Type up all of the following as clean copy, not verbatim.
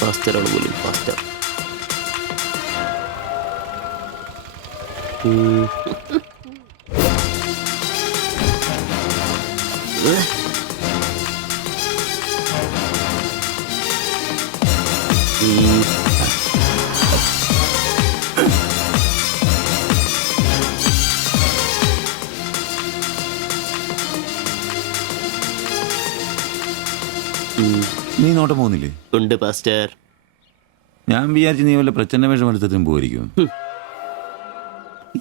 ഫാസ്റ്ററാണ് പോലും ഫാസ്റ്റർ. നീ നോട്ടം പോകുന്നില്ലേ? ഉണ്ട് പാസ്റ്റർ. ഞാൻ വിചാരിച്ചു നീ വല്ല പ്രച്ഛന്ന വേഷം എടുത്തതിനും പോയിരിക്കും.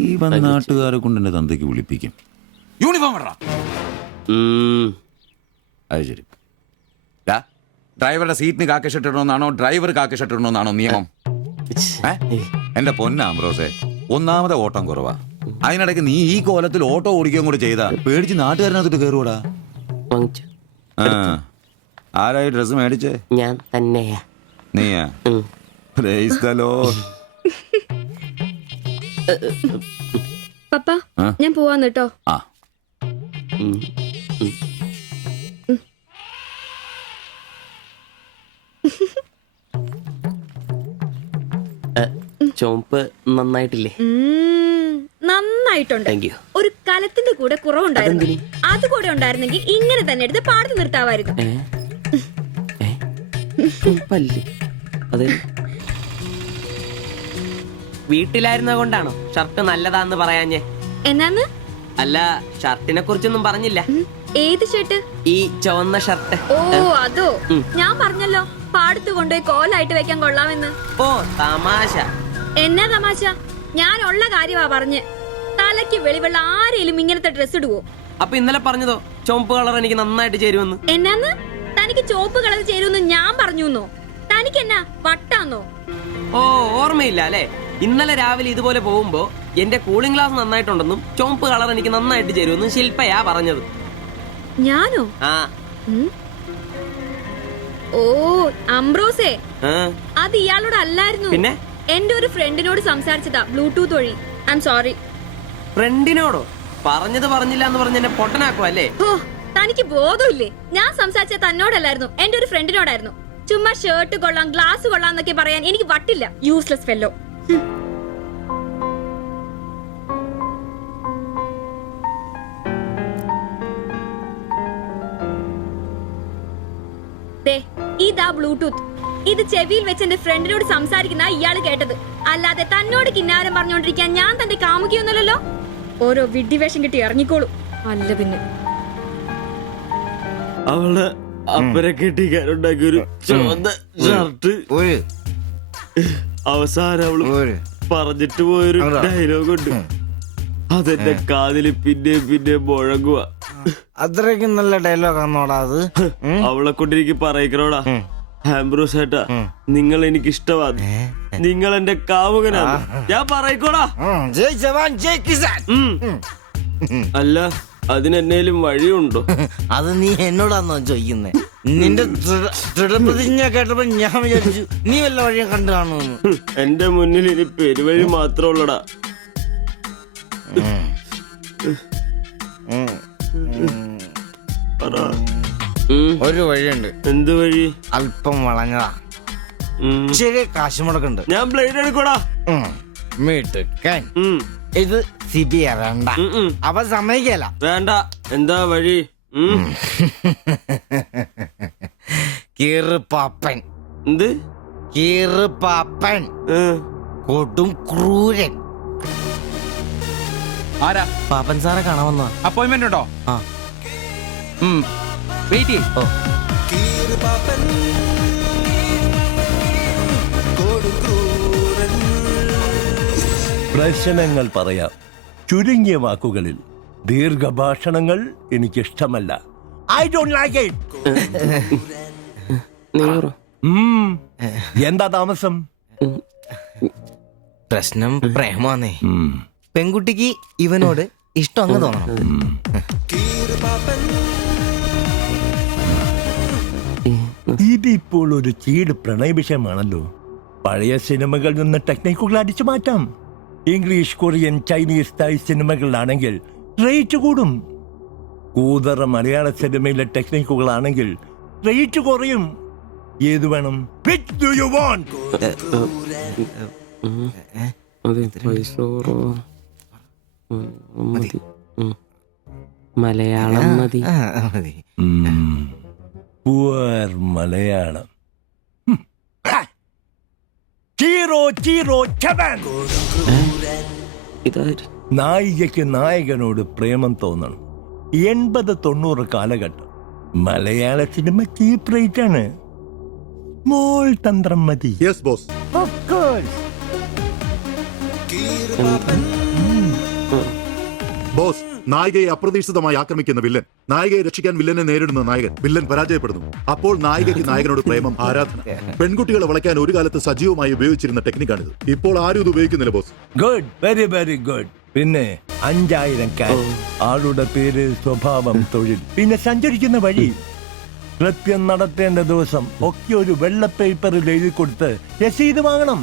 ഈ വന്ന നാട്ടുകാരെ കൊണ്ട് എന്റെ തന്തയ്ക്ക് വിളിപ്പിക്കും. യൂണിഫോം ഇടറാ. അത് ശരി. ഡ്രൈവറുടെ സീറ്റിന് കാക്ക ഷർട്ട് ഇടണമെന്നാണോ ഡ്രൈവർ കാക്ക ഷർട്ട് ഇടണമെന്നാണോ നിയമം? എന്റെ പൊന്ന അംബ്രോസെ, ഒന്നാമത്തെ ഓട്ടം കുറവാ. അതിനിടയ്ക്ക് നീ ഈ കോലത്തിൽ ഓട്ടോ ഓടിക്കുകയും കൂടെ ചെയ്താ പേടിച്ച് നാട്ടുകാരനകത്തിട്ട് കയറുകൂടാ. ആരായി ഡ്രസ് മേടിച്ചേ? ഞാൻ തന്നെയാ. നീയാ? Praise the Lord. പപ്പ ഞാൻ പോവാന്ന് കേട്ടോ. ആ ചോപ്പ് നന്നായിട്ടില്ലേ? നന്നായിട്ടുണ്ട്. ഒരു കലത്തിന്റെ കൂടെ കുറവുണ്ടായിരുന്നു. അത് കൂടെ ഉണ്ടായിരുന്നെങ്കിൽ ഇങ്ങനെ തന്നെ എടുത്ത് പാടത്ത് നിർത്താമായിരുന്നു. വീട്ടിലായിരുന്ന കൊണ്ടാണോ ഷർട്ട് നല്ലതാന്ന് പറയാഞ്ഞേ? എന്നാന്ന്? അല്ല, ഷർട്ടിനെ കുറിച്ചൊന്നും പറഞ്ഞില്ല. ഏത് ഷർട്ട്? ഈ ചുവന്ന ഷർട്ട്. ഓ അതോ, ഞാൻ പറഞ്ഞല്ലോ പാടത്ത് കൊണ്ടുപോയി കോലായിട്ട് വെക്കാൻ കൊള്ളാമെന്ന്. ഓ തമാശ. എന്നാ തമാശ? ഞാൻ ഉള്ള കാര്യമാ പറഞ്ഞ്. തലയ്ക്ക് വെളിവുള്ള ആരെങ്കിലും ഇങ്ങനത്തെ ഡ്രസ് ഇടുവോ? അപ്പൊ ഇന്നലെ പറഞ്ഞതോ ചുവപ്പ് കളർ എനിക്ക് നന്നായിട്ട് ചേരുമെന്ന്? എന്നാന്ന്? തനിക്ക് ചുവപ്പ് കളർ ചേരുമെന്ന് ഞാൻ പറഞ്ഞുന്നോ? തനിക്ക് എന്നാ വട്ടാന്നോ? ഓ ഓർമ്മയില്ല അല്ലെ? ഇന്നലെ രാവിലെ ഇതുപോലെ പോകുമ്പോ എന്റെ കൂളിംഗ് ഗ്ലാസ് നന്നായിട്ടുണ്ടെന്നും ചുവപ്പ് കളർ എനിക്ക് നന്നായിട്ട് ചേരുമെന്നും ശില്പയാ പറഞ്ഞത്. ഞാനോ? ആ. ഓ അംബ്രോസേ, ആ. അത് ഇയാളോട് അല്ലായിരുന്നു. പിന്നെ എന്റെ ഒരു ഫ്രണ്ടിനോട് സംസാരിച്ചതാ ബ്ലൂടൂത്ത് വഴി. I am sorry. ഫ്രണ്ടിനോടോ? പറഞ്ഞത് പറഞ്ഞില്ല എന്ന് പറഞ്ഞ എന്നെ പൊട്ടനാക്കുവോ അല്ലേ? ഓ തനിക്ക് ബോധമില്ലേ? ഞാൻ സംസാരിച്ച തന്നോടല്ലായിരുന്നു, എന്റെ ഒരു ഫ്രണ്ടിനോടായിരുന്നു. ചുമ്മാ ഷർട്ട് കൊള്ളാം ഗ്ലാസ് കൊള്ളാം എന്നൊക്കെ പറയാൻ എനിക്ക് വട്ടില്ല. Useless fellow. ഇതാ ബ്ലൂടൂത്ത്. ഇത് ചെവിയിൽ വെച്ച് എന്റെ ഫ്രണ്ടിനോട് സംസാരിക്കുന്ന ഇയാള് കേട്ടത്. അല്ലാതെ തന്നോട് കിന്നാരം പറഞ്ഞോണ്ടിരിക്കാൻ ഞാൻ തന്റെ കാമുകിയൊന്നുമല്ലല്ലോ. ഓരോ വിഡ്ഢിവേഷം കിട്ടി ഇറങ്ങിക്കോളൂ. അല്ല പിന്നെ അവള് അപ്പനെ കെട്ടിക്കാനുണ്ടാക്കിയ ഒരു ചുവന്ന ഷർട്ട് അവസാനം അവള് പറഞ്ഞിട്ട് പോയൊരു ഡയലോഗ് ഉണ്ട്. അതെന്റെ കാതില് പിന്നെ മുഴങ്ങുക. അത്രയ്ക്കും നല്ല ഡയലോഗ് ആണോടാ അത്? അവളെ കൊണ്ട് എനിക്ക് പറയിക്കണോടാ. ആംബ്രോസ് ഏട്ടാ, നിങ്ങൾ എനിക്ക് ഇഷ്ടമാണ്, നിങ്ങൾ എന്റെ കാമുകനാണ്, ഞാൻ പറയിക്കോടാ. ജയ് ജവാൻ ജയ് കിസാൻ. അല്ല, അതിനെന്നേലും വഴിയുണ്ടോ? അത് നീ എന്നോടാന്നോ ചോദിക്കുന്നേ? നിന്റെ ദൃഢപ്രതിജ്ഞ കേട്ടപ്പോ ഞാൻ വിചാരിച്ചു നീ വല്ല വഴിയും കണ്ടു കാണുമെന്ന്. എന്റെ മുന്നിൽ ഇനി പെരുവഴി മാത്രമുള്ളടാ. ഒരു വഴിയുണ്ട്. എന്ത് വഴി? അല്പം വളഞ്ഞതാ, ചെറിയ കാശ് മുടക്കുണ്ട്. ഞാൻ ബ്ലേഡ് എടുക്കോടാ. മീട്ടുക്കാൻ ഇത് സിബി വേണ്ട, അവ സമ്മതിക്കല. വേണ്ട. എന്താ വഴി? കീറുപാപ്പൻ. എന്ത് കീറുപാപ്പൻ? കൊടും ക്രൂരൻ. ആരാ? പാപ്പൻ സാറെ കാണാൻ വന്ന. അപ്പോയിന്റ്മെന്റ് ഉണ്ടോ? ആ വെയിറ്റ് ചെയ്യ്. ഓ പ്രശ്നങ്ങൾ പറയാം ചുരുങ്ങിയ വാക്കുകളിൽ. ദീർഘഭാഷണങ്ങൾ എനിക്കിഷ്ടമല്ല. I don't like it. എന്താ താമസം? പ്രശ്നം പ്രേമാന്നേ. പെൺകുട്ടിക്ക് ഇവനോട് ഇഷ്ടം അങ്ങ് തോന്നണം. ഇതിപ്പോൾ ഒരു ചീട് പ്രണയ വിഷയമാണല്ലോ. പഴയ സിനിമകളിൽ നിന്ന് ടെക്നിക്കുകൾ അടിച്ചു മാറ്റാം. ഇംഗ്ലീഷ്, കൊറിയൻ, ചൈനീസ്, തായ് സിനിമകളിലാണെങ്കിൽ റേറ്റ് കൂടും. കൂതറ മലയാള സിനിമയിലെ ടെക്നിക്കുകളാണെങ്കിൽ റേറ്റ് കുറയും. ഏത് വേണം? Which do you want? അതെ പൈസ കുറവാ. മതി. മലയാളം മതി. മതി. Poor മലയാളം. 007. ഇതാര്? നായികയ്ക്ക് നായകനോട് പ്രേമം തോന്നണം. 80-90 കാലഘട്ടം. മലയാള സിനിമ ചീപ്പ് റേറ്റ് ആണ്. മോൾ തന്ത്രം മതി. Yes boss. Of course. Boss, നായികയെ അപ്രതീക്ഷിതമായി ആക്രമിക്കുന്ന വില്ലൻ, നായികയെ രക്ഷിക്കാൻ വില്ലനെ നേരിടുന്ന നായകൻ, വില്ലൻ പരാജയപ്പെടുന്നു. അപ്പോൾ നായികയ്ക്ക് നായകനോട് പ്രേമം, ആരാധന. പെൺകുട്ടികളെ വളയ്ക്കാൻ ഒരു കാലത്ത് സജീവമായി ഉപയോഗിച്ചിരുന്ന ടെക്നിക്കാണിത്. ഇപ്പോൾ ആരും ഇത് ഉപയോഗിക്കുന്നില്ല boss. Good, very very good. പിന്നെ 5000 ക്യാഷ്, ആളുടെ പേര്, സ്വഭാവം, തൊഴിൽ, പിന്നെ സഞ്ചരിക്കുന്ന വഴി, കൃത്യം നടത്തേണ്ട ദിവസം ഒക്കെ ഒരു വെള്ള പേപ്പറിൽ എഴുതി കൊടുത്ത് രസീത് വാങ്ങണം.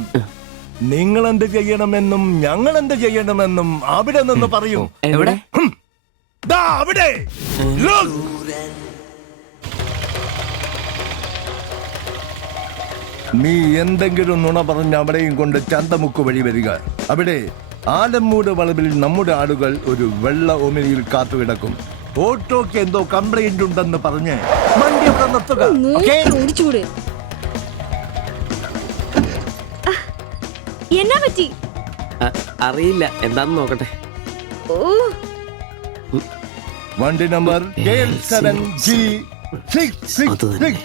നിങ്ങൾ എന്ത് ചെയ്യണമെന്നും ഞങ്ങൾ എന്ത് ചെയ്യണമെന്നും അവിടെ നിന്ന് പറയും. എവിടെ? ദാ അവിടെ. Look. നീ എന്തെങ്കിലും നുണ പറഞ്ഞ് അവിടെയും കൊണ്ട് ചന്തമുക്ക് വഴി വരിക. അവിടെ ആലമ്മൂട് വളവിൽ നമ്മുടെ ആളുകൾ ഒരു വെള്ള ഒമിനിയിൽ കാത്തുകിടക്കും. ഓട്ടോക്ക് എന്തോ കംപ്ലൈന്റ് ഉണ്ടെന്ന് പറഞ്ഞ് വണ്ടി അവിടെ നിർത്തുക. Okay? ഓടിച്ചൂട്. എന്നാ പറ്റി? അറിയില്ല, എന്താന്ന് നോക്കട്ടെ. ഓ, വണ്ടി നമ്പർ K7G666.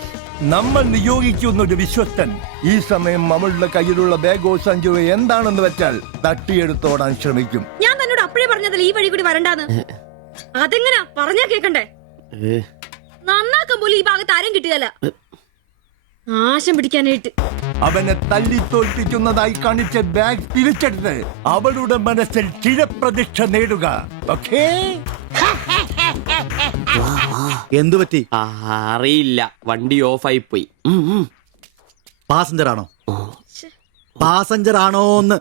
നമ്മൾ നിയോഗിക്കുന്ന ഒരു വിശ്വസ്തൻ ഈ സമയം അവളുടെ കയ്യിലുള്ള ബാഗോ സഞ്ചോ എന്താണെന്ന് വെച്ചാൽ തട്ടിയെടുത്തോടാൻ ശ്രമിക്കും. ഞാൻ തന്നോട് അപ്പഴേ പറഞ്ഞതല്ലേ ഈ വഴി കൂടി വരണ്ടാന്ന്. അതെങ്ങനാ പറഞ്ഞാ കേക്കണ്ടേ? നന്നാക്കാൻ പോലും ഈ ഭാഗത്ത് ആരും കിട്ടുകയല്ല. നാശം പിടിക്കാനായിട്ട് അവനെ തല്ലി തോൽപ്പിക്കുന്നതായി കാണിച്ച ബാഗ് തിരിച്ചെടുത്ത് അവളുടെ മനസ്സിൽ ചിരപ്രതിഷ്ഠ നേടുക. ഓക്കേ? എന്തു പറ്റി? അറിയില്ല, വണ്ടി ഓഫായി പോയി. പാസഞ്ചർ ആണോ? പാസഞ്ചർ ആണോന്ന്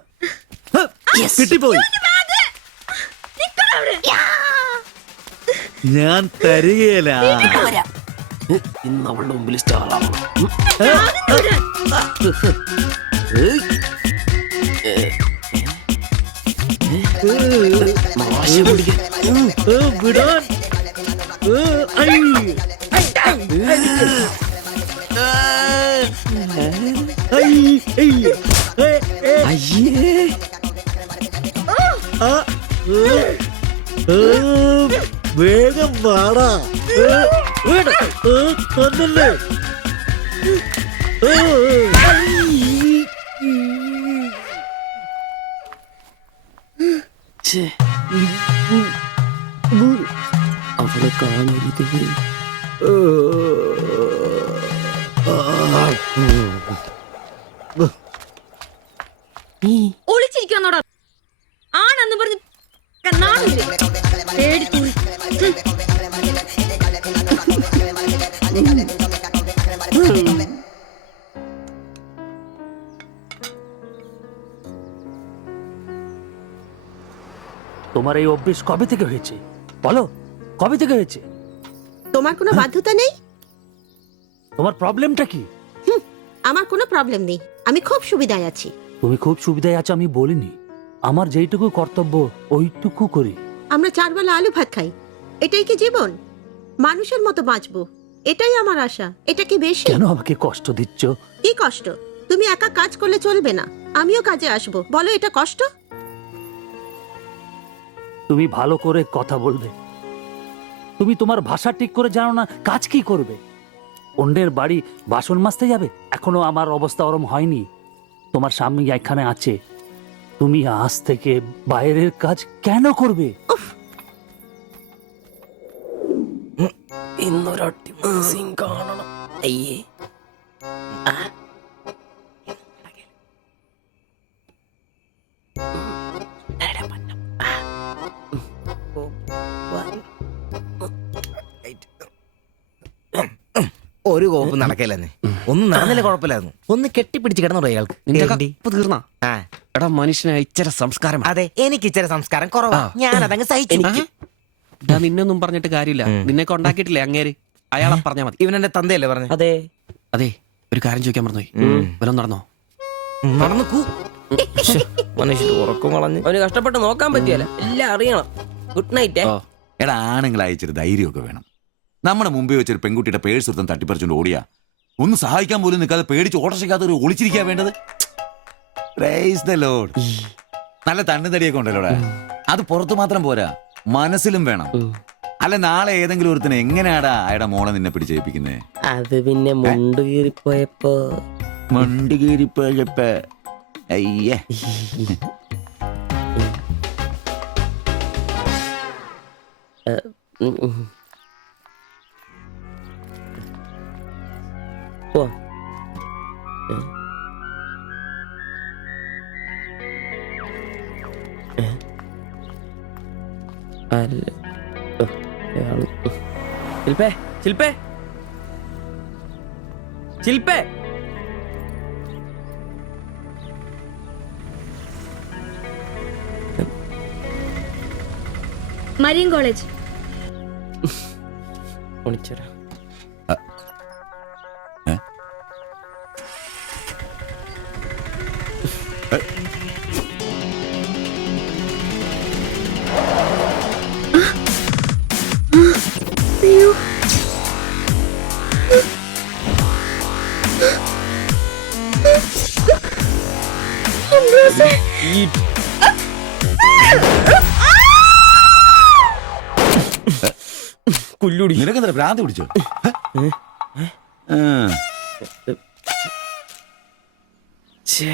കിട്ടിപ്പോയി. ഞാൻ തരികയില്ല. ഇന്ന് അവളുടെ മുമ്പിൽ സ്റ്റാറാണ്. വിടാൻ. വേഗം വാടാ. കൊന്നല്ലേ. അവളെ കാണരുത്. ഒളിച്ചിരിക്കുന്നോടാ ആണെന്ന് പറഞ്ഞ് പേടിക്കൂടി. তোমার এই অভ্যেস কবে থেকে হয়েছে বলো? কবে থেকে হয়েছে? তোমার কোনো বাধ্যতা নেই। তোমার প্রবলেমটা কি? আমার কোনো প্রবলেম নেই, আমি খুব সুবিধায় আছি। তুমি খুব সুবিধায় আছো আমি বলিনি, আমার যেইটুকু কর্তব্য ওইটুকু করি। আমরা 4 বেলা আলু ভাত খাই, এটাই কি জীবন? মানুষের মতো বাঁচবো, এটাই আমার আশা। এটা কি বেশি? কেন আমাকে কষ্ট দিচ্ছ? কি কষ্ট? তুমি একা কাজ করলে চলবে না, আমিও কাজে আসবো। বলো এটা কষ্ট? তুমি ভালো করে কথা বলবে। তুমি তোমার ভাষা ঠিক করে জানো না, কাজ কি করবে? অন্যের বাড়ি বাসন মাজতে যাবে? এখনো আমার অবস্থা ওরম হয়নি। তোমার স্বামী এখানে আছে, তুমি আজ থেকে বাইরের কাজ কেন করবে? ഇന്നൊരട്ടി സീൻ കാണണം. അയ്യേ, ഒരു കോപ്പ് നടക്കില്ലെന്നേ. ഒന്നും നടന്നില്ല, കുഴപ്പമില്ലായിരുന്നു. ഒന്ന് കെട്ടിപ്പിടിച്ച് കിടന്നു അയാൾക്ക്. നിന്റെ കപ്പ് തീർന്നാ? ആ, എടാ, മനുഷ്യന് ഇച്ചിരി സംസ്കാരം. അതെ, എനിക്ക് ഇച്ചിരി സംസ്കാരം കുറവാ. ഞാൻ അതങ്ങ് സഹിച്ചു. നിന്നൊന്നും പറഞ്ഞിട്ട് കാര്യമില്ല, നിന്നെ കൊണ്ടാക്കിയിട്ടില്ലേ അങ്ങേര്? അയാളെ പറഞ്ഞാ മതി. ഇവൻ എന്റെ തന്തയല്ലേ പറഞ്ഞു? അതെ അതെ, ഒരു കാര്യം ചോദിക്കാൻ മറന്നുപോയി. വല്ലതും നടന്നോ? നടന്നു മനുഷ്യർ ഉറക്കം കളഞ്ഞ്. അവന് കഷ്ടപ്പെട്ട് നോക്കാൻ പറ്റിയല്ല, എല്ലാം അറിയണം. Good night. എടാ, ആണുങ്ങൾ അയച്ചൊരു ധൈര്യമൊക്കെ വേണം. നമ്മുടെ മുമ്പേ വെച്ചൊരു പെൺകുട്ടിയുടെ പേഴ്സ് എടുത്തും തട്ടിപ്പറിച്ചുകൊണ്ട് ഓടിയാ ഒന്ന് സഹായിക്കാൻ പോലും നിൽക്കാതെ പേടിച്ച് ഓട്ടർഷിക്കാത്ത ഒരു ഒളിച്ചിരിക്കാ വേണ്ടത്. Praise the Lord. നല്ല തണ്ണുതടിയൊക്കെ ഉണ്ടല്ലോടാ. അത് പുറത്തു മാത്രം പോരാ, മനസ്സിലും വേണം. അല്ല, നാളെ ഏതെങ്കിലും ഒരുത്തിന് എങ്ങനെയാടാ അയാളുടെ മോളെ നിന്നെ പിടിച്ചേൽപ്പിക്കുന്നേ? അത് പിന്നെ മുണ്ട് കീറിപ്പോയപ്പോ മണ്ടി കീറിപ്പോയപ്പോ അയ്യേ. പോ. ശില്പേ, ശില്പേ, ശില്പേ. Marian college. വിളിച്ചോരാ. കുല്ലുടി, നിനക്കെന്താ ഭ്രാന്ത് പിടിച്ചോ? ഛേ